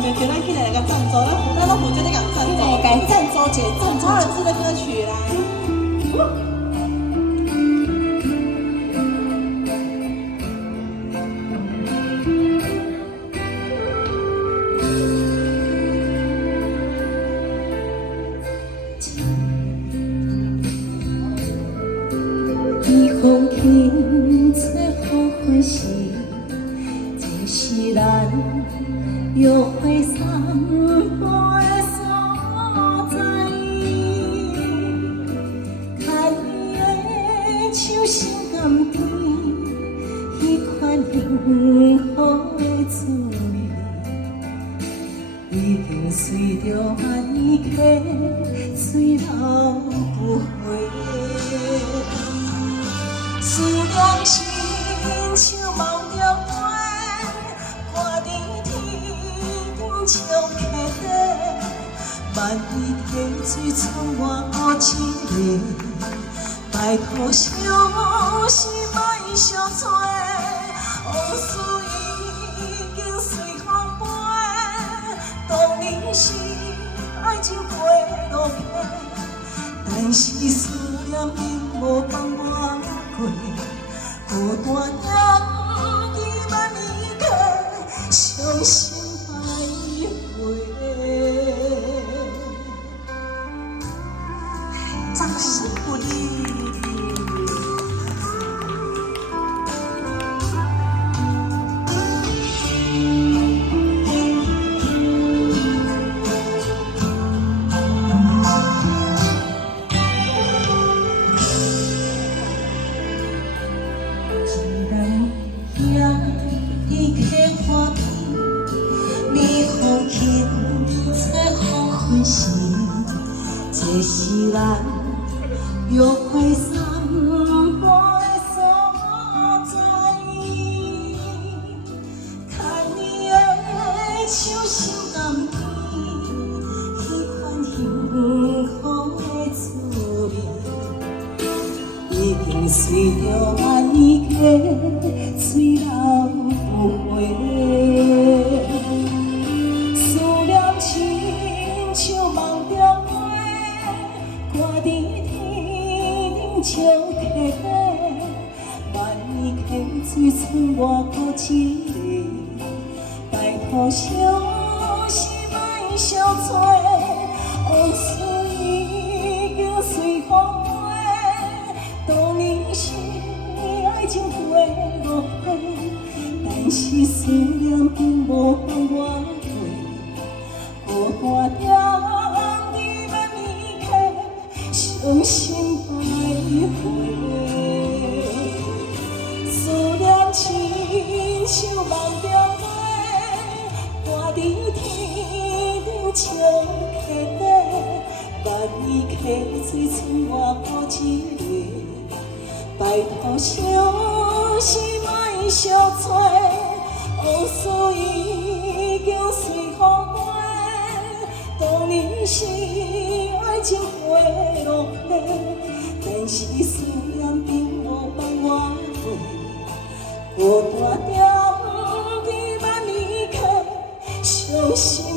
叫咱起来来个赞助，咱拢负责咧甲赞助，该赞助一个赞助华尔兹的歌曲来。伊风轻吹风欢喜，这是咱约会散步的所在。看伊的手心甘甜，迄款幸福的滋味，一定随着万年溪水流不回。思念亲像梦中花，看伫天顶笑起来。万里溪水剩我孤一个，拜托相思莫相找，往事已经随风飞。当年是爱情过路客，但是思念并无放我。孤单人伫万年溪，伤心徘徊。掌声鼓励。伊溪花边，微风轻吹风欢喜，这是咱约会散步的所在。看你的手心甘甜，迄款幸福的滋味，一定随着万年溪水流不回。思念亲像梦中花，挂伫天顶笑起来。万年溪水剩我孤一个，拜托相思莫相找，往事已经随风飞。当年是爱情过路客，但是思念并无放我过。孤单人伫万年溪，伤心徘徊。思念亲像梦中花，挂伫天顶笑起来。万年溪水剩我孤一个，拜托相思莫相找，往事已经随风飞。当年是爱情过路客，但是思念并无放我过。孤单踮伫万年溪，伤心。